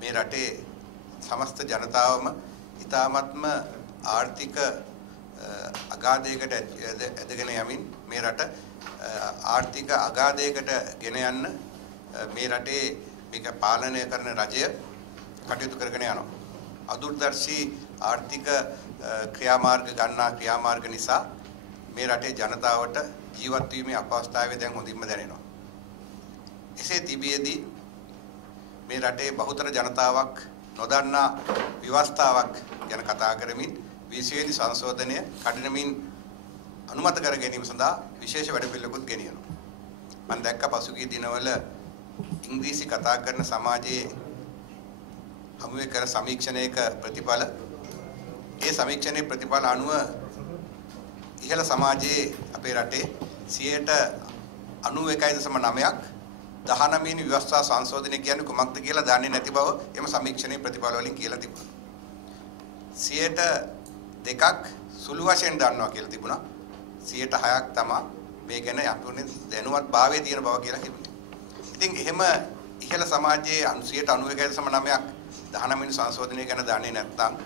මේ රටේ සමස්ත ජනතාවම ඉතාමත්ම ආර්ථික අගාධයකට ඇදගෙන යමින් මේ රට ආර්ථික අගාධයකට ගෙන යන්න මේ රටේ මේක පාලනය කරන රජය කටයුතු කරගෙන යනවා. අදුර්දර්ශී ආර්ථික ක්‍රියාමාර්ග ගන්නා ක්‍රියාමාර්ග නිසා මේ රටේ ජනතාවට ජීවත් වීමේ අපහසුතාවය දැන් හොඳින්ම දැනෙනවා. එසේ තිබියදී මේ රටේ බහුතර ජනතාවක් නොදන්නා ව්‍යවස්ථාවක් ගැන කතා කරමින් 20 වෙනි සංශෝධනය කඩිනමින් අනුමත කර ගැනීම සඳහා විශේෂ වැඩපිළිවෙලකුත් ගෙනියනවා. මම දැක්ක පසුගිය දිනවල ඉංග්‍රීසි කතා කරන සමාජයේ හමුවේ කර සමීක්ෂණයක ප්‍රතිඵල ඒ සමීක්ෂණයේ ප්‍රතිඵල අනුව ඉහළ සමාජයේ අපේ රටේ 91.9ක් 19 වෙනි ව්‍යවස්ථා සංශෝධනය කියන්නේ කුමක්ද කියලා දන්නේ නැති බව එම සමීක්ෂණයේ ප්‍රතිඵල වලින් කියලා තිබුණා. 2%ක් සුළු වශයෙන් දන්නවා කියලා තිබුණා. 6%ක් තමයි මේ ගැන යම්තුනේ දැනුවත් භාවයේ තියෙන බව කියලා හිතුනේ. ඉතින් එහෙම ඉහළ සමාජයේ 91.9ක් 19 වෙනි සංශෝධනය ගැන දන්නේ නැත්නම්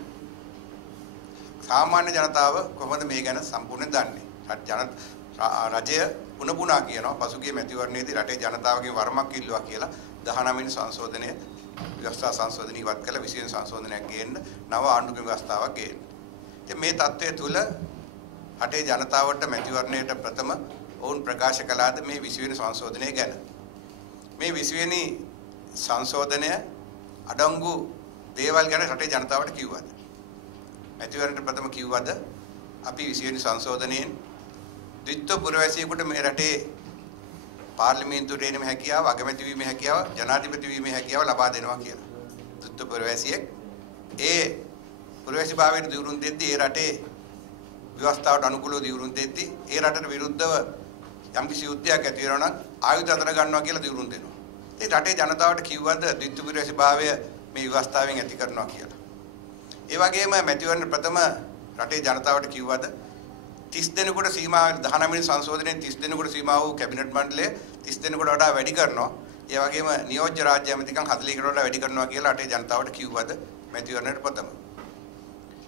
සාමාන්‍ය ජනතාව කොහොමද මේ ගැන සම්පූර්ණයෙන් දන්නේ? රජය පුනපුනා කියනවා පසුගිය මැතිවරණයේදී රටේ ජනතාවගේ වරමක් ඉල්ලුවා කියලා 19 වෙනි සංශෝධනය ව්‍යවස්ථා සංශෝධනය ඉවත් කළ 20 වෙනි සංශෝධනයක් ගේන්න නව ආණ්ඩුක්‍රම ව්‍යවස්ථාවක් ගේන්න. ඉතින් මේ தත්ත්වය තුල රටේ ජනතාවට මැතිවරණයට ප්‍රථම ඔවුන් ප්‍රකාශ කළාද මේ 20 වෙනි සංශෝධනය ගැන. මේ 20 වෙනි සංශෝධනය අඩංගු දේවල් ගැන රටේ ජනතාවට කිව්වද? මැතිවරණයට ප්‍රථම කිව්වද අපි 20 වෙනි සංශෝධනයෙන් ද්විත්ව පුරවැසියෙකුට මේ රටේ පාර්ලිමේන්තුවට එනීමේ හැකියාව, අගමැති වීමේ හැකියාව, ජනාධිපති වීමේ හැකියාව ලබා දෙනවා කියලා. ද්විත්ව පුරවැසියෙක් ඒ පුරවැසිභාවයට දියුණු දෙද්දී ඒ රටේ ව්‍යවස්ථාවට අනුකූලව දියුණු දෙද්දී ඒ රටට විරුද්ධව යම්කිසි යුද්ධයක් ඇති වෙනවා නම් ආයුධ අතර ගන්නවා කියලා දියුණු දෙනවා. ඒ රටේ ජනතාවට කිව්වද ද්විත්ව පුරවැසිභාවය මේ ව්‍යවස්ථාවෙන් ඇති කරනවා කියලා. ඒ වගේම මැතිවරණ ප්‍රථම රටේ ජනතාවට කිව්වද 30 දෙනෙකුට සීමා 19 වෙනි සංශෝධනයේ 30 දෙනෙකුට සීමා වූ කැබිනට් මණ්ඩලය 30 දෙනෙකුට වඩා වැඩි කරනවා. ඒ වගේම නියෝජ්‍ය රාජ්‍ය ඇමතිකම් 40කට වඩා වැඩි කරනවා කියලා රටේ ජනතාවට කිව්වද මැතිවරණයට ප්‍රථම.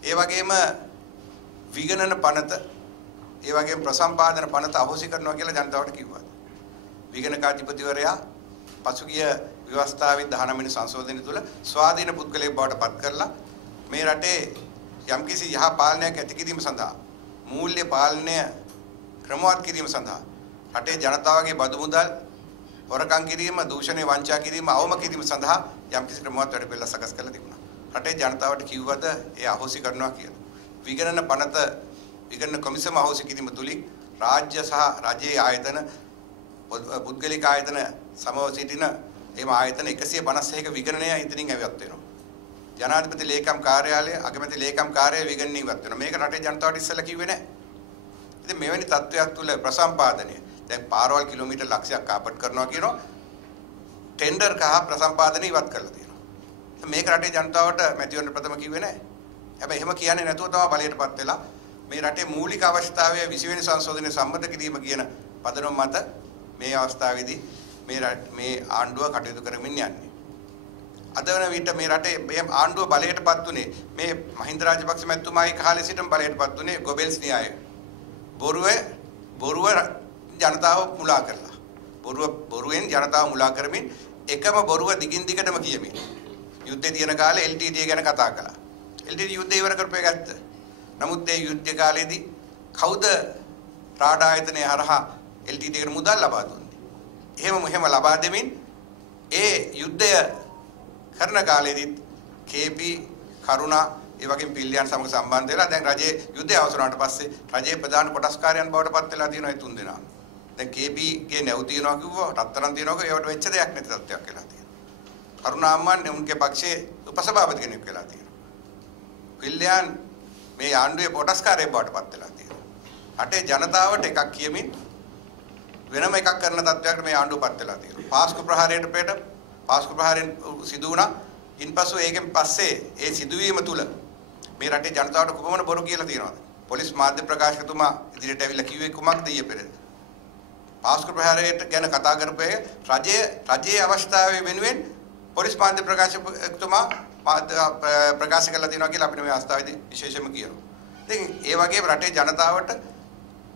ඒ වගේම විගණන පනත ඒ වගේම ප්‍රසම්පාදන පනත අහෝසි කරනවා කියලා ජනතාවට කිව්වද? විගණකාධිපතිවරයා පසුගිය ව්‍යවස්ථාවේ 19 වෙනි සංශෝධනය තුළ ස්වාධීන පුද්ගලයෙක් බවට පත් කරලා මේ රටේ යම්කිසි යහ පාලනයක් ඇති කිරීම සඳහා මූල්‍ය පාලනය ක්‍රමවත් කිරීම සඳහා රටේ ජනතාවගේ බදු මුදල් හොරකම් කිරීම, දූෂණය වංචා කිරීම, අවම කිරීම සඳහා යම්කිසි ක්‍රමවත් වැඩපිළිවෙළ සකස් කරලා තිබුණා. රටේ ජනතාවට කිව්වද ඒ අහෝසි කරනවා කියලා. විගණන පනත විගණන කොමිසම අහෝසි කිරීම තුලින් රාජ්‍ය සහ රජයේ ආයතන පුද්ගලික ආයතන සමව සිටින එම ආයතන 156ක විගණනය ඉදිරින් ඇවිත් වෙනවා. ජනාධිපති ලේකම් කාර්යාලය, අගමැති ලේකම් කාර්යාලය විගණනය ඉවත් වෙනවා. මේක රටේ ජනතාවට ඉස්සෙල්ලා කිව්වේ නැහැ. ඉතින් මෙවැනි තත්ත්වයක් තුළ ප්‍රසම්පාදනය දැන් පාරවල් කිලෝමීටර් ලක්ෂයක් කාපට් කරනවා කියනවා. ටෙන්ඩර් කහ ප්‍රසම්පාදනය ඉවත් කරලා තියෙනවා. මේක රටේ ජනතාවට මැතිවරණ ප්‍රථම කිව්වේ නැහැ. හැබැයි එහෙම කියන්නේ නැතුව තමයි බලයටපත් වෙලා මේ රටේ මූලික අවශ්‍යතාවය 20 වෙනි සංශෝධනය සම්මත කිරීම කියන පදනම මත මේ අවස්ථාවේදී මේ ආණ්ඩුව කටයුතු කරමින් යන්නේ. අද වන විට මේ රටේ මේ ආණ්ඩුව බලයටපත් උනේ මේ මහින්ද රාජපක්ෂ මැතිතුමාගේ කාලේ සිටම බලයටපත් උනේ ගොබෙල්ස් න්‍යාය. බොරුව ජනතාව මුලා කරලා. බොරුවෙන් ජනතාව මුලා කරමින් එකම බොරුව දිගින් දිගටම කියමින් යුද්ධේ තියෙන කාලේ LTT ගැන කතා කළා. LTT යුද්ධය ඉවර කරපු එක ඇත්ත. නමුත් ඒ යුද්ධ කාලේදී කවුද රාඩා ආයතනය හරහා LTT එකට මුදල් ලබා දුන්නේ? එහෙම ලබා දෙමින් ඒ යුද්ධය කරන කාලෙදිත් KP කරුණා ඒ වගේම පිල්ලියන් සමග සම්බන්ධ වෙලා දැන් රජයේ යුද්ධය අවසන් වුණාට පස්සේ රජයේ ප්‍රධාන කොටස්කාරයන් බවට පත් වෙලා තියෙනවා ඒ තුන් දෙනා. දැන් KP ගේ නැව් තියනවා කිව්වා රත්තරන් තියනවා කිව්වා ඒවට වෙච්ච දෙයක් නැති තත්ත්වයක් වෙලා තියෙනවා. කරුණා අම්මන් උන්ගේ පක්ෂයේ උපසභාපති කෙනෙක් වෙලා තියෙනවා. පිල්ලියන් මේ ආණ්ඩුවේ කොටස්කාරයෙක් බවට පත් වෙලා තියෙනවා. රටේ ජනතාවට එකක් කියමින් වෙනම එකක් කරන තත්ත්වයකට මේ ආණ්ඩුව පත් වෙලා තියෙනවා. පාස්කු ප්‍රහාරයට පෙර පාස්කු ප්‍රහාරයෙන් සිදු වුණා. ඉන්පසු ඒකෙන් පස්සේ ඒ සිදුවීම තුල මේ රටේ ජනතාවට කොපමණ බොරු කියලා තියෙනවද? පොලිස් මාධ්‍ය ප්‍රකාශකතුමා ඉදිරියට ඇවිල්ලා කිව්වේ කුමක්ද ඊයේ පෙරේද? පාස්කු ප්‍රහාරයට ගැන කතා කරපේ රජයේ අවස්ථාවේ වෙනුවෙන් පොලිස් මාධ්‍ය ප්‍රකාශකතුමා ප්‍රකාශ කළා තියෙනවා කියලා අපිට මේ අවස්ථාවේදී විශේෂයෙන්ම කියනවා. ඉතින් ඒ වගේම රටේ ජනතාවට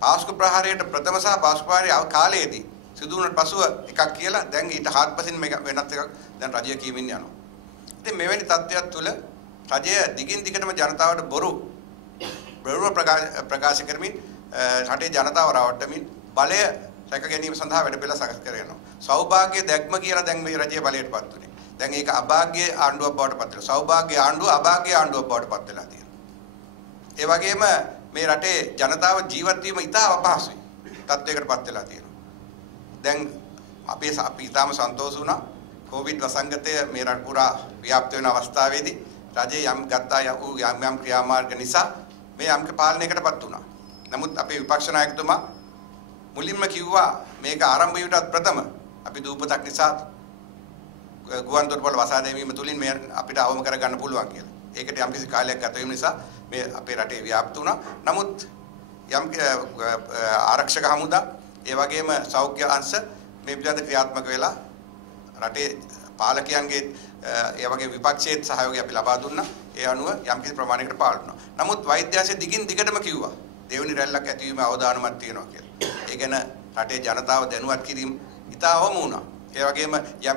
පාස්කු ප්‍රහාරයට ප්‍රථම සහ පාස්කු ප්‍රහාරයේ කාලයේදී සිදු වුණාට පසුව එකක් කියලා දැන් ඊට හාත්පසින් මේක වෙනත් එකක් දැන් රජය කියමින් යනවා. ඉතින් මෙවැනි තත්ත්වයක් තුළ රජය දිගින් දිගටම ජනතාවට බොරු ප්‍රකාශ කරමින් රටේ ජනතාව රවට්ටමින් බලය රැක ගැනීම සඳහා වැඩ පිළිවෙල සකස් කරනවා. සෞභාග්‍ය දැක්ම කියලා දැන් මේ රජය බලයටපත් උනේ. දැන් ඒක අභාග්‍ය ආණ්ඩුවක් බවට පත් වෙලා. සෞභාග්‍ය ආණ්ඩුව අභාග්‍ය ආණ්ඩුවක් බවට පත් වෙලා තියෙනවා. ඒ වගේම මේ රටේ ජනතාව ජීවත් වීම ඉතා අපහසුයි. තත්වයකට පත් වෙලා තියෙනවා. දැන් අපි ඉතාම සන්තෝෂ වුණා. කොවිඩ් වසංගතය මේ රට පුරා ව්‍යාප්ත වෙන අවස්ථාවේදී රජය යම් ක්‍රියාමාර්ග නිසා මේ යම් පාලනයකටපත් වුණා. නමුත් අපේ විපක්ෂ නායකතුමා මුලින්ම කිව්වා මේක ආරම්භ වීමටත් ප්‍රථම අපි දූපතක් නිසා ගුවන් තොටුපළ වසා දැමීම තුලින් මේ අපිට අවම කරගන්න පුළුවන් කියලා. ඒකට යම්කිසි කාලයක් ගත වීම නිසා මේ අපේ රටේ ව්‍යාප්ත වුණා. නමුත් යම් ආරක්ෂක හමුදා ඒ වගේම සෞඛ්‍ය අංශ මේ පිළිබඳ ක්‍රියාත්මක වෙලා රටේ පාලකයන්ගේ ඒ වගේ විපක්ෂයේ සහයෝගය අපි ලබා දුන්නා. ඒ අනුව යම්කිසි ප්‍රමාණයකට පාලුණා. නමුත් වෛද්‍ය අංශය දිගින් දිගටම කිව්වා දෙවෙනි රැල්ලක් ඇතිවීම අවදානමක් තියෙනවා කියලා. ඒ ගැන රටේ ජනතාව දැනුවත් කිරීම ඉතා අවම වුණා. ඒ වගේම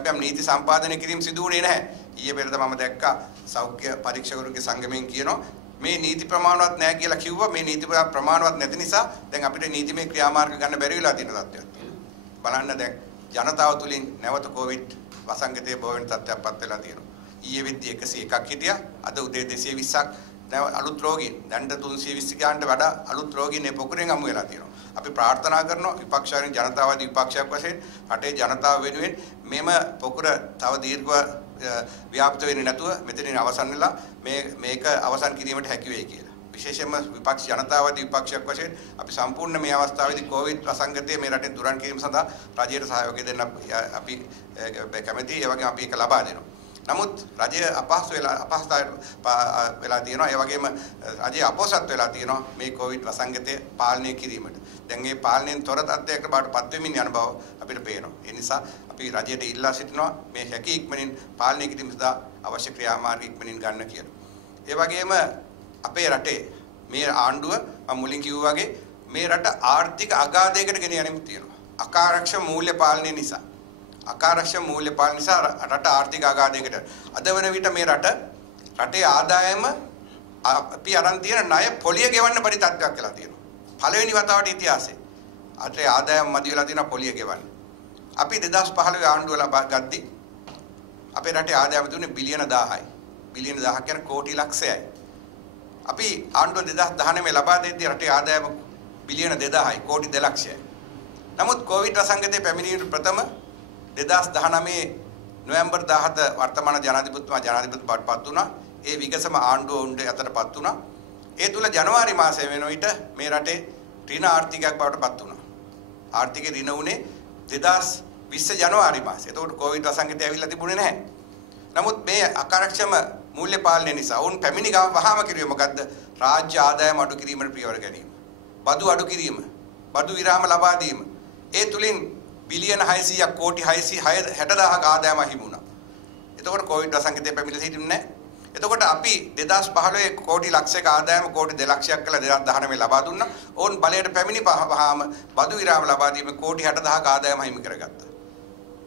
යම් නීති සම්පාදනය කිරීම සිදු වුණේ නැහැ. ඊයේ පෙරේද මම දැක්කා සෞඛ්‍ය පරීක්ෂකවරුන්ගේ සංගමයෙන් කියනවා මේ නීති ප්‍රමාණවත් නැහැ කියලා කිව්වා. මේ නීති ප්‍රමාණවත් නැති නිසා දැන් අපිට නීතිමය ක්‍රියාමාර්ග ගන්න බැරි වෙලා තියෙන තත්ත්වයක් තියෙනවා. බලන්න දැන් ජනතාව තුලින් නැවත කොවිඩ් වසංගතයේ බොවෙන තත්ත්වයක්පත් වෙලා තියෙනවා. ඊයේ වෙද්දී 101ක් හිටියා. අද උදේ 220ක් දැන් අලුත් රෝගීන් දැන් 320 ගානට වඩා අලුත් රෝගීන් මේ පොකුරෙන් හමු වෙලා තියෙනවා. අපි ප්‍රාර්ථනා කරනවා විපක්ෂයන් ජනතාවාදී විපක්ෂයක් වශයෙන් රටේ ජනතාව වෙනුවෙන් මෙම පොකුර තව දීර්ඝව ව්‍යාප්ත වෙන්නේ නැතුව මෙතනින් අවසන් වෙලා මේක අවසන් කිරීමට හැකි වෙයි කියලා. විශේෂයෙන්ම විපක්ෂ ජනතාවාදී විපක්ෂයක් වශයෙන් අපි සම්පූර්ණ මේ අවස්ථාවේදී කොවිඩ් වසංගතයේ මේ රටේ දුරන් කිරීම සඳහා රජයට සහයෝගය දෙන්න අපි කැමැතියි. ඒ වගේම අපි ඒක ලබා දෙනවා. නමුත් රජය අපහසුතාවයට වෙලා තියෙනවා. ඒ වගේම රජය අපොසත් වෙලා තියෙනවා මේ කොවිඩ් වසංගතය පාලනය කිරීමට. දැන් මේ පාලනයෙන් තොර තත්ත්වයකට බාටපත් වෙමින් යන බව අපිට පේනවා. ඒ නිසා අපි රජයට ඉල්ලා සිටිනවා මේ හැකි ඉක්මනින් පාලනය කිරීම සඳහා අවශ්‍ය ක්‍රියාමාර්ග ඉක්මනින් ගන්න කියලා. ඒ වගේම අපේ රටේ මේ ආණ්ඩුව මම මුලින් කිව්වා වගේ මේ රට ආර්ථික අගාධයකට ගෙන යන්නම තියෙනවා. අකාර්යක්ෂම මූල්‍ය පාලනය නිසා. අකාර්යක්ෂම මූල්‍ය පාලනය නිසා රට ආර්ථික අගාධයකට. අද වෙන විට මේ රටේ ආදායම අපි අරන් තියෙන ණය පොලිය ගෙවන්න බැරි තත්ත්වයක් වෙලා තියෙනවා. පළවෙනි වතාවට ඉතිහාසයේ රටේ ආදායම මදි වෙලා තියෙන පොලිය ගෙවන්න. අපි 2015 ආණ්ඩුව ලබා ගද්දී අපේ රටේ ආදායම දුන්නේ බිලියන 1000යි. බිලියන 1000ක් කියන්නේ කෝටි ලක්ෂයයි. අපි ආණ්ඩුව 2019 ලබා දෙද්දී රටේ ආදායම බිලියන 2000යි කෝටි 2 ලක්ෂයයි. නමුත් කොවිඩ් වසංගතයේ පැමිණීමට ප්‍රථම 2019 නොවැම්බර් 17 වර්තමාන ජනාධිපතිතුමා ජනාධිපති බවටපත් වුණා. ඒ විගසම ආණ්ඩුව උණ්ඩේ අතරපත් වුණා. ඒ තුල ජනවාරි මාසයේ වෙන විට මේ රටේ ඍණ ආර්ථිකයක් බවටපත් වුණා. ආර්ථිකේ ඍණ උනේ 2020 ජනවාරි මාසයේ. එතකොට කොවිඩ් වසංගතය ඇවිල්ලා තිබුණේ නැහැ. නමුත් මේ අකාර්යක්ෂම මූල්‍ය පාලනය නිසා වුන් පැමිණි ගම වහාම කිරුවේ මොකද්ද? රාජ්‍ය ආදායම අඩු කිරීමට පියවර ගැනීම. බදු අඩු කිරීම. බදු විරාම ලබා දීම. ඒ තුලින් බිලියන 600ක් කෝටි 660,000ක ආදායම හිමුණා. එතකොට කොවිඩ් වසංගතය පැමිණිලා හිටින්නේ නැහැ. එතකොට අපි 2015 කෝටි ලක්ෂයක ආදායම කෝටි 2 ලක්ෂයක් කළා 2019 ලබා දුන්නා. ඕන් බලයට පැමිණි පහම බදු විරාම ලබා දීම කෝටි 60,000ක ආදායම හිමි කරගත්තා.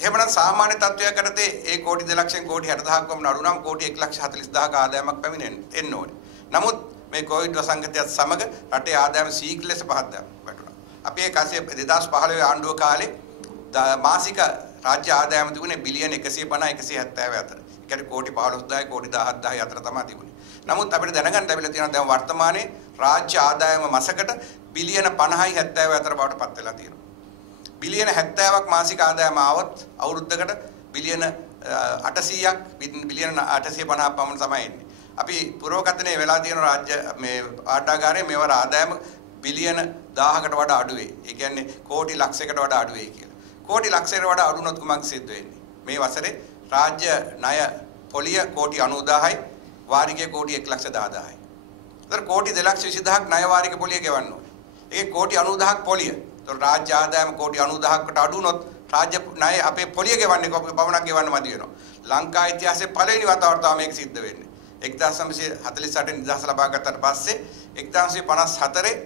එහෙමනම් සාමාන්‍ය තත්ත්වයක් යටතේ ඒ කෝටි 2 ලක්ෂයෙන් කෝටි 60,000ක් වම් අඩු නම් කෝටි 1,40,000ක ආදායමක් පැමිණෙන්න ඕනේ. නමුත් මේ කොවිඩ් වසංගතයත් සමග රටේ ආදායම ශීඝ්‍ර ලෙස පහත් වැටුණා. අපි ඒ 2015 ආණ්ඩුව කාලේ මාසික රාජ්‍ය ආදායම තිබුණේ බිලියන 150 170 අතර. ඒ කියන්නේ කෝටි 15,000 කෝටි 17,000 අතර තමයි තිබුණේ. නමුත් අපිට දැනගන්න ලැබිලා තියෙනවා දැන් වර්තමානයේ රාජ්‍ය ආදායම මාසකට බිලියන 50යි 70 අතර බවට පත් වෙලා තියෙනවා. බිලියන 70ක් මාසික ආදායම આવොත් අවුරුද්දකට බිලියන 800ක් බිලියන 850ක් පමණ තමයි එන්නේ. අපි පුරවකථනයේ වෙලා තියෙන රාජ්‍ය මේ ආඩාගාරයේ මෙවර ආදායම බිලියන 1000කට වඩා අඩු වෙයි. ඒ කියන්නේ කෝටි ලක්ෂයකට වඩා අඩු වෙයි කියලා. කෝටි ලක්ෂයකට වඩා අඩු වුණොත් කුමක් සිද්ධ වෙන්නේ? මේ වසරේ රාජ්‍ය ණය පොලිය කෝටි 90000යි වාරිකයේ කෝටි 1,10,000යි. ඒතර කෝටි 2,20,000ක් ණය වාරික පොලිය ගෙවන්න ඕනේ. ඒකේ කෝටි 90000ක් පොලිය. ඒතර රාජ්‍ය ආදායම කෝටි 90000කට අඩු වුණොත් රාජ්‍ය ණය අපේ පොලිය ගෙවන්නේ පවණක් ගෙවන්න මදි වෙනවා. ලංකා ඉතිහාසයේ පළවෙනි වතාවට තමයි මේක සිද්ධ වෙන්නේ. 1948 නිදහස ලබා ගත්තට පස්සේ 1954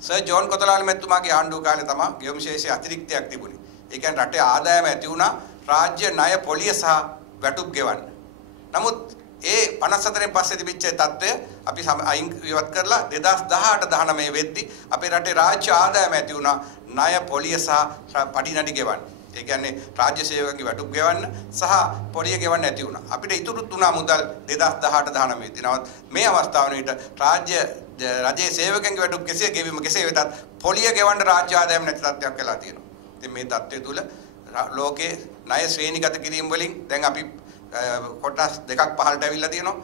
සර් ජෝන් කොතලාලි මැතිතුමාගේ ආණ්ඩුව කාලේ තමයි ගෙවුම් ශේෂයේ අතිරික්තයක් තිබුණේ. ඒ කියන්නේ රටේ ආදායම ඇති වුණා රාජ්‍ය ණය පොලිය සහ වැටුප් ගෙවන්න. නමුත් ඒ 54න් පස්සේ තිබිච්ච තත්ත්වය අපි අයින් ඉවත් කරලා 2018 19 වෙද්දි අපේ රටේ රාජ්‍ය ආදායම ඇති වුණා ණය පොලිය සහ පඩි නඩි ගෙවන්න. ඒ කියන්නේ රාජ්‍ය සේවකගේ වැටුප් ගෙවන්න සහ පොලිය ගෙවන්න නැති වුණා. අපිට ඉතුරු තුනා මුදල් 2018 19 දිනවත් මේ අවස්ථාව වෙනවිට රජයේ සේවකයන්ගේ වැටුප් කෙසේ වෙතත් පොලිය ගෙවන්න රාජ්‍ය ආදායම නැති තත්ත්වයක් වෙලා තියෙනවා. ඉතින් මේ තත්ත්වය තුල ලෝකේ ණය ශ්‍රේණිගත කිරීම වලින් දැන් අපි කොටස් දෙකක් පහළට ඇවිල්ලා තියෙනවා.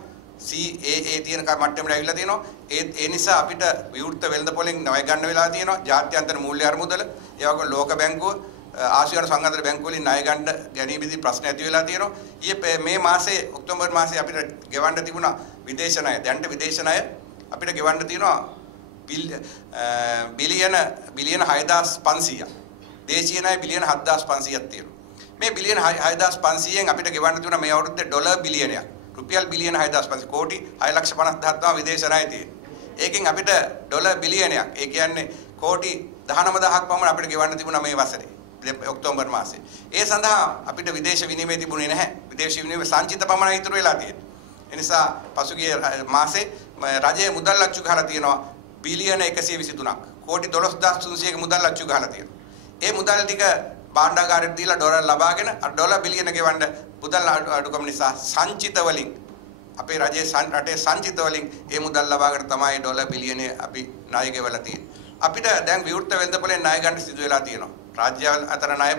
CAA තියෙන මට්ටමට ඇවිල්ලා තියෙනවා. ඒ නිසා අපිට විවෘත වෙළඳපොලෙන් ණය ගන්න වෙලා තියෙනවා. ජාත්‍යන්තර මූල්‍ය අරමුදල, ඒ වගේම ලෝක බැංකුව, ආසියානු සංගතර බැංකුව වලින් ණය ගන්න ගැනීමේදී ප්‍රශ්න ඇති වෙලා තියෙනවා. මේ මාසේ ඔක්තෝබර් මාසේ අපිට ගෙවන්න තිබුණා විදේශ ණය. දැන්ට විදේශ ණය අපිට ගෙවන්න තියෙනවා බිලියන 6500ක්. දේශීය ණය බිලියන 7500ක් තියෙනවා. මේ බිලියන 6500න් අපිට ගෙවන්න තිබුණා මේ අවුරුද්දේ ඩොලර් බිලියනයක්. රුපියල් බිලියන 6500 කෝටි 6,50,000ක් තමයි විදේශ ණය තියෙන්නේ. ඒකෙන් අපිට ඩොලර් බිලියනයක්. ඒ කියන්නේ කෝටි 19000ක් පමණ අපිට ගෙවන්න තිබුණා මේ වසරේ. ඔක්තෝබර් මාසේ. ඒ සඳහා අපිට විදේශ විනිමය තිබුණේ නැහැ. විදේශ විනිමය සංචිත පමණයි ඉතුරු වෙලා තියෙන්නේ. ඒ නිසා පසුගිය මාසේ රජයේ මුදල් ලච්චු ගහලා තියෙනවා බිලියන 123ක්. කෝටි 12300ක මුදල් ලච්චු ගහලා තියෙනවා. ඒ මුදල් ටික භාණ්ඩාගාරයට දීලා ඩොලර් ලබාගෙන ඩොලර් බිලියන ගෙවන්න මුදල් අඩුකම නිසා සංචිත වලින් අපේ රටේ සංචිත වලින් ඒ මුදල් ලබාගෙන තමයි ඩොලර් බිලියන අපි ණය ගෙවලා තියෙන්නේ. අපිට දැන් විවෘත වෙළඳපොලෙන් ණය ගන්න සිදු වෙලා තියෙනවා. රාජ්‍ය අතර ණය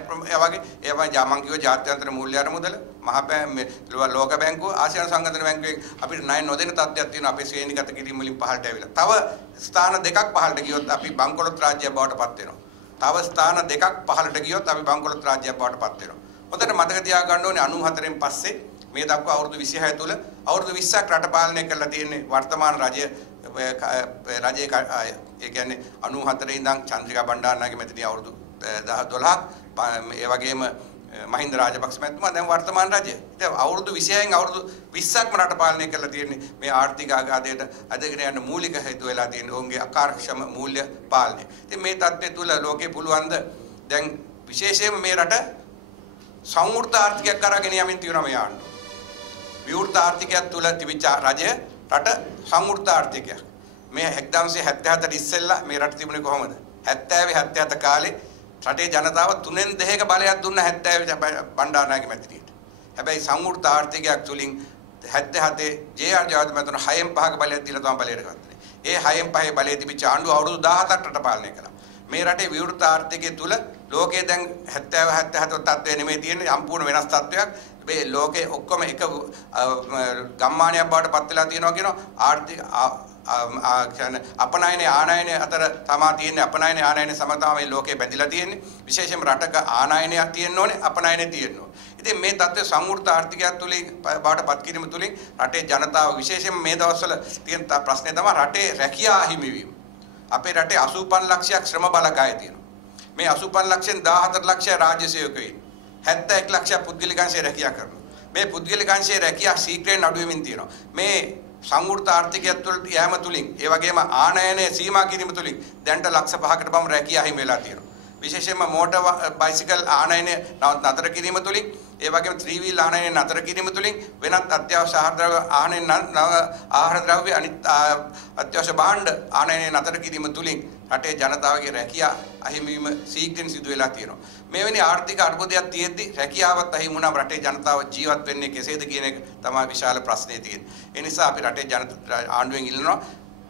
වගේ ඒවා ජාමංකිව ජාත්‍යන්තර මූල්‍ය අරමුදල ලෝක බැංකුව ආසියානු සංගතන බැංකුවේ අපිට ණය නොදෙන තත්ත්වයක් තියෙනවා. අපේ ශ්‍රේණිගත කිරීම වලින් පහළට ඇවිල්ලා. තව ස්ථාන දෙකක් පහළට ගියොත් අපි බංකොලොත් රාජ්‍යයක් බවට පත් වෙනවා. තව ස්ථාන දෙකක් පහළට ගියොත් අපි බංකොලොත් රාජ්‍යයක් බවට පත් වෙනවා. හොඳට මතක තියාගන්න ඕනේ 94න් පස්සේ මේ දක්වා අවුරුදු 26 තුල අවුරුදු 20ක් රට පාලනය කරලා තියෙන්නේ වර්තමාන රජයේ ඒ කියන්නේ 94 ඉඳන් චන්ද්‍රිකා බණ්ඩාරනායක මැතිණිය අවුරුදු 12ක් ඒ වගේම මහින්ද රාජපක්ෂ මැතිතුමා දැන් වර්තමාන රජය. ඉතින් අවුරුදු 26න් අවුරුදු 20ක්ම රට පාලනය කරලා තියෙන්නේ මේ ආර්ථික ආඝාතයට අදගෙන යන මූලික හේතු වෙලා තියෙන ඔවුන්ගේ අකාර්යක්ෂම මූල්‍ය පාලනය. ඉතින් මේ තත්ත්වය තුල ලෝකේ පුළුවන්ද දැන් විශේෂයෙන්ම මේ රට සංවෘත ආර්ථිකයක් කරගෙන යමින් තියෙනවා මේ ආණ්ඩුව. විවෘත ආර්ථිකයක් තුල තිබිච්ච රජය රට සංවෘත ආර්ථිකයක්. මේ 1977 ඉස්සෙල්ලා මේ රට තිබුණේ කොහොමද? 70 77 කාලේ රටේ ජනතාව 3න් 2ක බලයක් දුන්න 70 බණ්ඩාරනායක මැතිණියට. හැබැයි සංවෘත ආර්ථිකයක් තුලින් 77 ජේ.ආර්. ජයවර්ධන මැතිතුමා 6න් 5ක බලයක් දීලා තමයි බලයට ගත්තේ. ඒ 6න් 5 බලයේ තිබිච්ච ආණ්ඩුව අවුරුදු 17ක් රට පාලනය කළා. මේ රටේ විවෘත ආර්ථිකය තුල ලෝකයේ දැන් 70 77 තත්ත්වය නෙමෙයි තියෙන්නේ සම්පූර්ණ වෙනස් තත්ත්වයක්. මේ ලෝකේ ඔක්කොම එක ගම්මානයක් බවට පත් වෙලා තියෙනවා කියන ආර්ථික කියන්නේ අපනයන ආනයන අතර තමා තියෙන්නේ අපනයන ආනයන සම තමයි ලෝකේ බැඳිලා තියෙන්නේ. විශේෂයෙන්ම රටක ආනයනයක් තියෙන්න ඕනේ අපනයනෙ තියෙන්න ඕනේ. ඉතින් මේ තත්ත්වය සම්වෘත ආර්ථිකයක් තුලින් බවට පත් කිරීම තුලින් රටේ ජනතාව විශේෂයෙන්ම මේ දවස්වල තියෙන ප්‍රශ්නේ තමයි රටේ රැකියාව හිමිවීම. අපේ රටේ 85 ලක්ෂයක් ශ්‍රම බලකාය තියෙනවා. මේ 85 ලක්ෂෙන් 14 ලක්ෂය රාජ්‍ය සේවකයින් 71 ලක්ෂයක් පුද්ගලික අංශයේ රැකියාව කරනවා. මේ පුද්ගලික අංශයේ රැකියාව ශීඝ්‍රයෙන් අඩු වෙමින් තියෙනවා. මේ සංවෘත ආර්ථිකය තුළට යෑම තුලින් ඒ වගේම ආනයනයේ සීමා කිරීම තුලින් දැන්ට ලක්ෂ 5කට බම් රැකියාව හිමි වෙලා තියෙනවා. විශේෂයෙන්ම මෝටර් බයිසිකල් ආනයනය නතර කිරීම තුලින් ඒ වගේම ත්‍රී වීල් ආනයනය නතර කිරීම තුලින් වෙනත් අත්‍යවශ්‍ය ආහාර ද්‍රව්‍ය අනිත් අත්‍යවශ්‍ය භාණ්ඩ ආනයනය නතර කිරීම තුලින් රටේ ජනතාවගේ රැකියාව අහිමි වීම ශීඝ්‍රයෙන් සිදු වෙලා තියෙනවා. මෙවැනි ආර්ථික අර්බුදයක් තියෙද්දි රැකියාවත් අහිමි වුණාම රටේ ජනතාව ජීවත් වෙන්නේ කෙසේද කියන එක තමයි විශාල ප්‍රශ්නේ තියෙන්නේ. ඒ නිසා අපි රටේ ආණ්ඩුවෙන් ඉල්ලනවා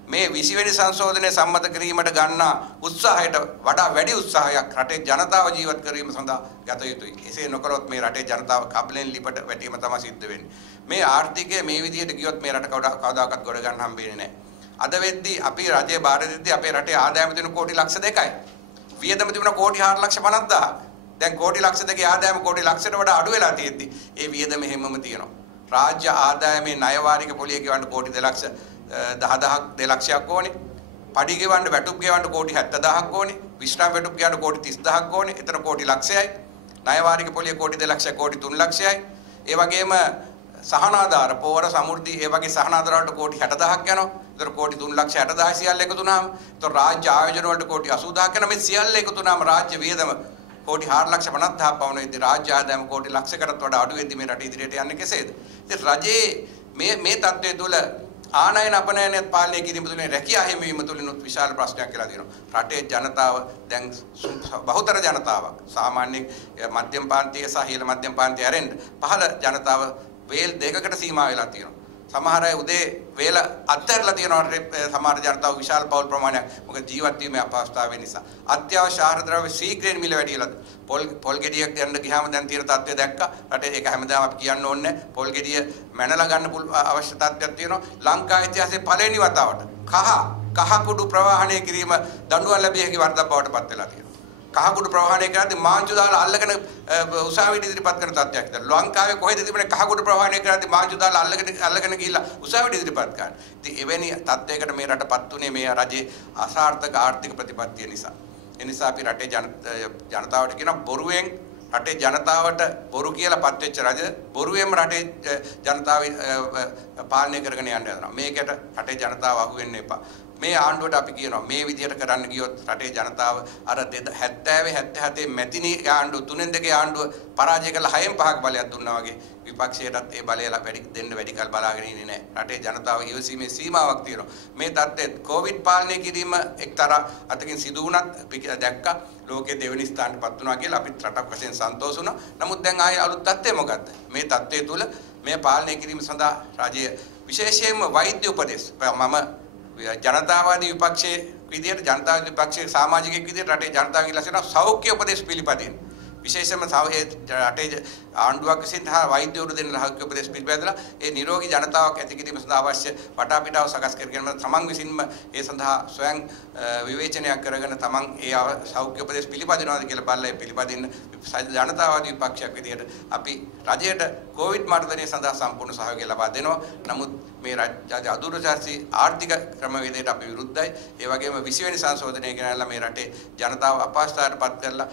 මේ 20 වෙනි සංශෝධනයේ සම්මත කිරීමට ගන්නා උත්සාහයට වඩා වැඩි උත්සාහයක් රටේ ජනතාව ජීවත් කිරීම සඳහා ගත යුතුයි. එසේ නොකළොත් මේ රටේ ජනතාව කබලෙන් ලිපට වැටීම තමයි සිද්ධ වෙන්නේ. මේ ආර්ථිකය මේ විදිහට ගියොත් මේ රට කවදාකවත් ගොඩ ගන්න හම්බෙන්නේ නැහැ. අද වෙද්දී අපි රජයේ බාර දෙද්දී අපේ රටේ ආදායම තියෙන කෝටි ලක්ෂ 2යි. වියදම තිබුණ කෝටි 4,50,000. දැන් කෝටි ලක්ෂ 2 ආදායම කෝටි ලක්ෂයට වඩා අඩු වෙලා තියෙද්දි ඒ වියදම හැමම තියෙනවා. රාජ්‍ය ආදායමේ ණය වාරික පොලිය ගෙවන්න කෝටි 2 ලක්ෂයක් ඕනේ. පඩි ගෙවන්න වැටුප් ගෙවන්න කෝටි 70,000ක් ඕනේ. විශ්‍රාම වැටුප් ගෙවන්න කෝටි 30,000ක් ඕනේ. එතන කෝටි ලක්ෂයයි. ණය වාරික පොලිය කෝටි 2 ලක්ෂ කෝටි 3 ලක්ෂයයි. ඒ වගේම සහනාධාර පෝර සමෘද්ධි ඒ වගේ සහනාධාර වලට කෝටි 60000ක් යනවා. ඒතර කෝටි 3 ලක්ෂ 60000 සියල්ල එකතු වුණාම ඒතර රාජ්‍ය ආයෝජන වලට කෝටි 80000ක් යනවා. මේ සියල්ල එකතු වුණාම රාජ්‍ය වියදම කෝටි 4,50,000 පවුන වෙද්දී රාජ්‍ය ආදායම කෝටි ලක්ෂයකටත් වඩා අඩු වෙද්දී මේ රට ඉදිරියට යන්නේ කෙසේද? ඉතින් රජයේ මේ තත්ත්වය තුළ ආනයන අපනයනයත් පාලනය කිරීම තුළින් රැකියා හිමිවීම තුළිනුත් විශාල ප්‍රශ්නයක් කියලා තියෙනවා. රටේ ජනතාව දැන් බහුතර ජනතාවක් සාමාන්‍ය මධ්‍යම පාන්තිය සහ ඉහළ මධ්‍යම පාන්තිය ඇරෙන්න පහළ ජනතාව වේල් දෙකකට සීමා වෙලා තියෙනවා. සමහර අය උදේ වේල අත්හැරලා තියෙනවා සමහර ජනතාව විශාල පෞල් ප්‍රමාණයක්. මොකද ජීවත් වීමේ අපහසුතාවය නිසා. අත්‍යවශ්‍ය ආහාර ද්‍රව්‍ය ශීඝ්‍රයෙන් මිල වැඩිලා පොල් ගෙඩියක් ගන්න ගියාම දැන් තියෙන තත්ත්වය දැක්කා. රටේ ඒක හැමදාම අපි කියන්න ඕනේ නැහැ. පොල් ගෙඩිය මැනලා ගන්න අවශ්‍ය තත්ත්වයක් තියෙනවා. ලංකා ඉතිහාසයේ පළවෙනි වතාවට කහ කුඩු ප්‍රවාහණය කිරීම දඬුවම් ලැබිය හැකි වරදක් බවට පත් වෙලා තියෙනවා. කහ කුඩු ප්‍රවාහණය කරද්දී මාංචු දාලා අල්ලගෙන උසාවියට ඉදිරිපත් කරන තත්ත්වයක් ඉතින් ලංකාවේ කොහෙද තිබුණේ කහ කුඩු ප්‍රවාහණය කරද්දී මාංචු දාලා අල්ලගෙන ගිහිල්ලා උසාවියට ඉදිරිපත් කරන්න. ඉතින් එවැනි තත්ත්වයකට මේ රටපත් උනේ මේ රජේ අසාර්ථක ආර්ථික ප්‍රතිපත්තිය නිසා. ඒ නිසා අපි රටේ ජනතාවට කියන බොරුවෙන් රටේ ජනතාවට බොරු කියලා පත් වෙච්ච රජ බොරුවෙන්ම රටේ ජනතාව පාලනය කරගෙන යන්න යනවා. මේකට රටේ ජනතාව අහු වෙන්න එපා. මේ ආණ්ඩුවට අපි කියනවා මේ විදිහට කරන්න ගියොත් රටේ ජනතාව අර 70 77 මැතිනි ආණ්ඩුව 3-2 ආණ්ඩුව පරාජය කළා 6-5ක බලයක් දුන්නා වගේ විපක්ෂයටත් ඒ බලය දෙන්න වැඩි කල් බලාගෙන ඉන්නේ නැහැ. රටේ ජනතාව ඉවසීමේ සීමාවක් තියෙනවා. මේ තත්ත්වයේ කොවිඩ් පාලනය කිරීම එක්තරා අතකින් සිදු වුණත් අපි දැක්කා ලෝකයේ දෙවෙනි ස්ථානටපත් වුණා කියලා අපිත් රටක් වශයෙන් සන්තෝෂ වුණා. නමුත් දැන් ආයේ අලුත් තත්ත්වය මොකද්ද? මේ තත්ත්වය තුල මේ පාලනය කිරීම සඳහා රජය විශේෂයෙන්ම වෛද්‍ය උපදෙස් මම ජනතාවාදී විපක්ෂයේ විදියට ජනතාවාදී විපක්ෂයේ සමාජිකයෙක් විදියට රටේ ජනතාවගේ ලැසෙන සෞඛ්‍ය උපදෙස් පිළිපදින විශේෂයෙන්ම රටේ ආණ්ඩුවක් විසින් හා වෛද්‍යවරු දෙන සෞඛ්‍ය උපදෙස් පිළිපදලා ඒ නිරෝගී ජනතාවක් ඇති කිරීම සඳහා අවශ්‍ය වටාපිටාව සකස් කරගෙන තමන් විසින්ම ඒ සඳහා ස්වයං විවේචනයක් කරගෙන තමන් ඒ සෞඛ්‍ය උපදෙස් පිළිපදිනවාද කියලා බලලා ඒ පිළිපදින්න ජනතාවාදී විපක්ෂයක් විදියට අපි රජයට කොවිඩ් මර්ධනය සඳහා සම්පූර්ණ සහයෝගය ලබා දෙනවා. නමුත් මේ රාජ්‍ය අදුරචාසී ආර්ථික ක්‍රමවේදයට අපි විරුද්ධයි. ඒ වගේම 20 වෙනි සංශෝධනය ගෙනල්ලා මේ රටේ ජනතාව අපහසුතාවයටපත් කරලා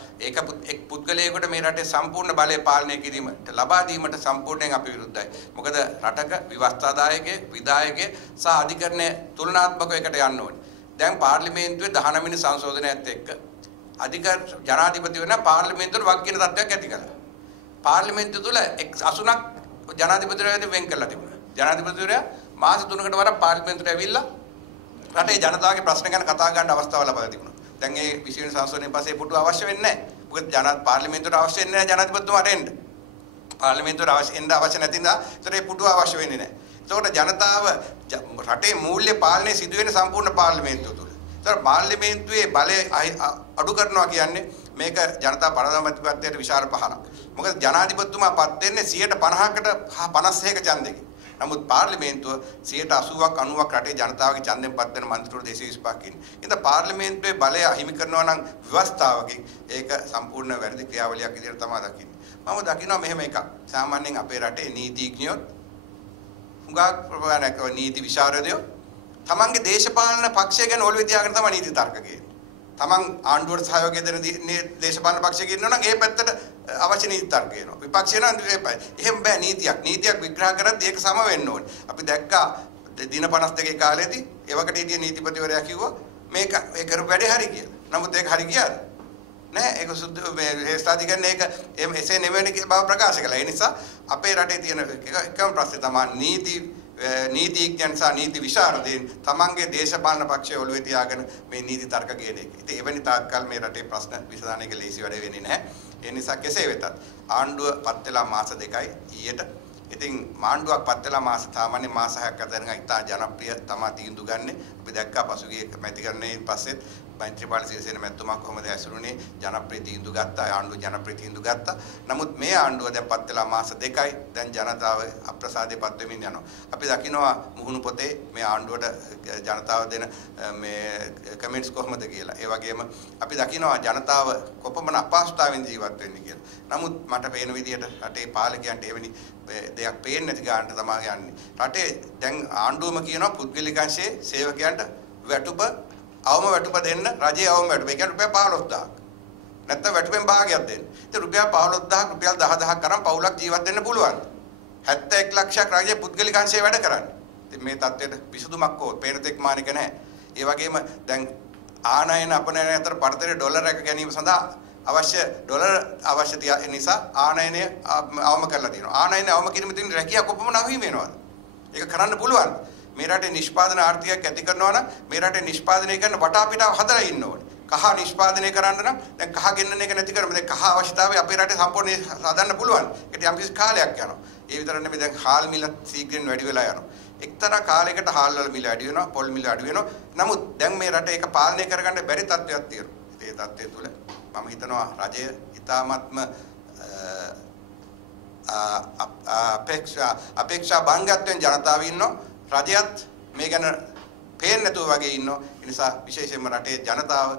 එක් පුද්ගලයෙකුට මේ රටේ සම්පූර්ණ බලය පාලනය කිරීමට ලබා දීමට සම්පූර්ණයෙන් අපි විරුද්ධයි. මොකද රටක විවස්ථාදායකයේ විධායකයේ සහ අධිකරණයේ තුලනාත්මකව එකට යන්න ඕනේ. දැන් පාර්ලිමේන්තුවේ 19 වෙනි සංශෝධනයත් එක්ක ජනාධිපති වෙන පාර්ලිමේන්තුවට වගකින තත්ත්වයක් ඇති කළා. පාර්ලිමේන්තුව තුල 83ක් ජනාධිපතිවරයාට වෙන් කරලා තිබුණා. ජනාධිපතිවරයා මාස 3කට වරක් පාර්ලිමේන්තුවට ඇවිල්ලා රටේ ජනතාවගේ ප්‍රශ්න ගැන කතා කරන්න අවස්ථාව ලබා තිබුණා. දැන් මේ 20 වෙනි සංශෝධනයෙන් පස්සේ පුටු අවශ්‍ය වෙන්නේ නැහැ. මොකද පාර්ලිමේන්තුවට අවශ්‍ය වෙන්නේ නැහැ ජනාධිපතිතුමාට එන්න. පාර්ලිමේන්තුවට අවශ්‍ය නැති නිසා ඒතරේ පුටු අවශ්‍ය වෙන්නේ නැහැ. ඒකට ජනතාව රටේ මූල්‍ය පාලනය සිදු වෙන සම්පූර්ණ පාර්ලිමේන්තුව තුල. ඒතර පාර්ලිමේන්තුවේ බලය අඩු කරනවා කියන්නේ මේක ජනතා පරමාධිපත්‍යයට විශාල පහරක්. මොකද ජනාධිපතිතුමා පත් වෙන්නේ 50%කට 56ක ඡන්දෙකින්. නමුත් පාර්ලිමේන්තුව 80ක් 90ක් රටේ ජනතාවගේ ඡන්දෙන් පත් වෙන මන්ත්‍රීවරු 225ක් ඉන්නේ. ඉතින් පාර්ලිමේන්තුවේ බලය අහිමි කරනවා නම් ව්‍යවස්ථාවකින් ඒක සම්පූර්ණ වැරදි ක්‍රියාවලියක් විදිහට තමයි දකින්නේ. මම දකිනවා මෙහෙම එකක්. සාමාන්‍යයෙන් අපේ රටේ නීතිඥයෝ හුඟක් ප්‍රබලව නීති විශාරදයෝ තමන්ගේ දේශපාලන පක්ෂය ගැන ඔළුවේ තියාගෙන තමයි නීති තර්ක කියන්නේ. තමන් ආණ්ඩුවට සහයෝගය දෙන දේශපාලන පක්ෂයක ඉන්නවා නම් ඒ පැත්තට අවශ්‍ය නීති තර්ක කියනවා. විපක්ෂය නම් එහෙම බෑ නීතියක් විග්‍රහ කරද්දී ඒක සම වෙන්න ඕනේ. අපි දැක්කා දින 52 කාලෙදී එවකට හිටිය නීතිපතිවරයා කිව්වා මේක ඒ කරපු වැඩේ හරි කියලා. නමුත් ඒක හරි ගියාද? නෑ ඒක සුද්ධ මේ ශේෂ්ඨාධිකරණ ඒක එසේ නෙවෙයි බව ප්‍රකාශ කළා. ඒ නිසා අපේ රටේ තියෙන එකම ප්‍රශ්නේ තමයි නීතිඥයන් සහ නීති විශාරදීන් තමන්ගේ දේශපාලන පක්ෂය ඔළුවේ තියාගෙන මේ නීති තර්ක කියන එක. ඉතින් එවැනි තාක්කල් මේ රටේ ප්‍රශ්න විසඳන එක ලේසි වැඩ වෙන්නේ නැහැ. ඒ නිසා කෙසේ වෙතත් ආණ්ඩුව පත් වෙලා මාස 2යි ඊයට. ඉතින් ආණ්ඩුවක් පත් වෙලා සාමාන්‍ය මාස 6ක් අතරින් ඉතා ජනප්‍රිය තමයි තීන්දුව ගන්නෙ. අපි දැක්කා පසුගිය මැතිකරණයේ පස්සෙත් මෛත්‍රීපාල සිරිසේන මැතිතුමා කොහොමද ඇසුරුනේ ජනප්‍රිය තීන්දුව ගත්තා. ආණ්ඩුව ජනප්‍රිය තීන්දුව ගත්තා. නමුත් මේ ආණ්ඩුව දැන් පත් වෙලා මාස 2යි දැන් ජනතාව අප්‍රසාදයේ පත් වෙමින් යනවා. අපි දකිනවා මුහුණු පොතේ මේ ආණ්ඩුවට ජනතාව දෙන මේ කමෙන්ට්ස් කොහොමද කියලා. ඒ වගේම අපි දකිනවා ජනතාව කොපමණ අපහසුතාවෙන් ජීවත් වෙන්නේ කියලා. නමුත් මට පේන විදිහට රටේ පාලකයන්ට එවැනි දෙයක් පේන්නේ නැති ගානට තමයි යන්නේ. රටේ දැන් ආණ්ඩුවම කියනවා පුද්ගලික අංශයේ සේවකයන්ට වැටුප අවම වැටුප දෙන්න රජයේ අවම වැටුප. ඒ කියන්නේ රුපියල් 15000ක්. නැත්නම් වැටුපෙන් භාගයක් දෙන්න. ඉතින් රුපියල් 15000ක් රුපියල් 10000ක් කරන් පවුලක් ජීවත් වෙන්න පුළුවන්. 71 ලක්ෂයක් රජයේ පුද්ගලික අංශයේ වැඩ කරන්නේ. ඉතින් මේ තත්ත්වයට විසඳුමක් ඕන. පේන තෙක් මානික නැහැ. ඒ වගේම දැන් ආනයන අපනයන අතර පරතරය ඩොලර් එක ගැනීම සඳහා අවශ්‍ය ඩොලර් අවශ්‍යතිය නිසා ආනයනය අවම කරලා තියෙනවා. ආනයනය අවම කිරීම තියෙන රැකියාව කොපමණ අහිමි වෙනවද? ඒක කරන්න පුළුවන්. මේ රටේ නිෂ්පාදන ආර්ථිකයක් ඇති කරනවා නම් මේ රටේ නිෂ්පාදනය කරන වටාපිටාව හදලා ඉන්න ඕනේ. කහ නිෂ්පාදනය කරන්න නම් දැන් කහ ගෙන්නන එක නැති කරමු. දැන් කහ අවශ්‍යතාවය අපේ රටේ සම්පූර්ණ හදන්න පුළුවන්. ඒකට යම්කිසි කාලයක් යනවා. ඒ විතර නෙමෙයි දැන් හාල් මිල ශීඝ්‍රයෙන් වැඩි වෙලා යනවා. එක්තරා කාලයකට හාල් වල මිල අඩු වෙනවා, පොල් මිල අඩු වෙනවා. නමුත් දැන් මේ රට ඒක පාලනය කරගන්න බැරි තත්ත්වයක් තියෙනවා. ඒ තත්ත්වය තුළ මම හිතනවා රජය ඉතාමත්ම අපේක්ෂා බංගත්වයෙන් ජනතාව ඉන්නවා. රජයත් මේ ගැන පේන්නේ නැතුව වගේ ඉන්නවා. ඒ නිසා විශේෂයෙන්ම රටේ ජනතාව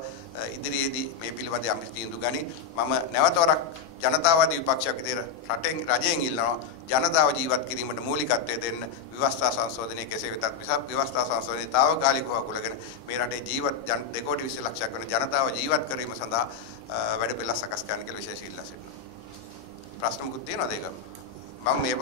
ඉදිරියේදී මේ පිළිබඳ යම් තීන්දුව ගනි. මම නැවතවරක් ජනතාවාදී විපක්ෂයක් විදිහට රටෙන් රජයෙන් ඉල්ලනවා ජනතාව ජීවත් කිරීමට මූලිකත්වය දෙන්න. ව්‍යවස්ථා සංශෝධනය කෙසේ වෙතත් ව්‍යවස්ථා සංශෝධනය తాවකාලිකව අකුලගෙන මේ රටේ ජීවත් 2 කෝටි 20 ලක්ෂයක් වෙන ජනතාව ජීවත් කිරීම සඳහා වැඩ පිළිවෙල සකස් කරන්න කියලා විශේෂ ඉල්ලා සිටිනවා. ප්‍රශ්න මුකුත් තියෙනවද ඒක? මම මේ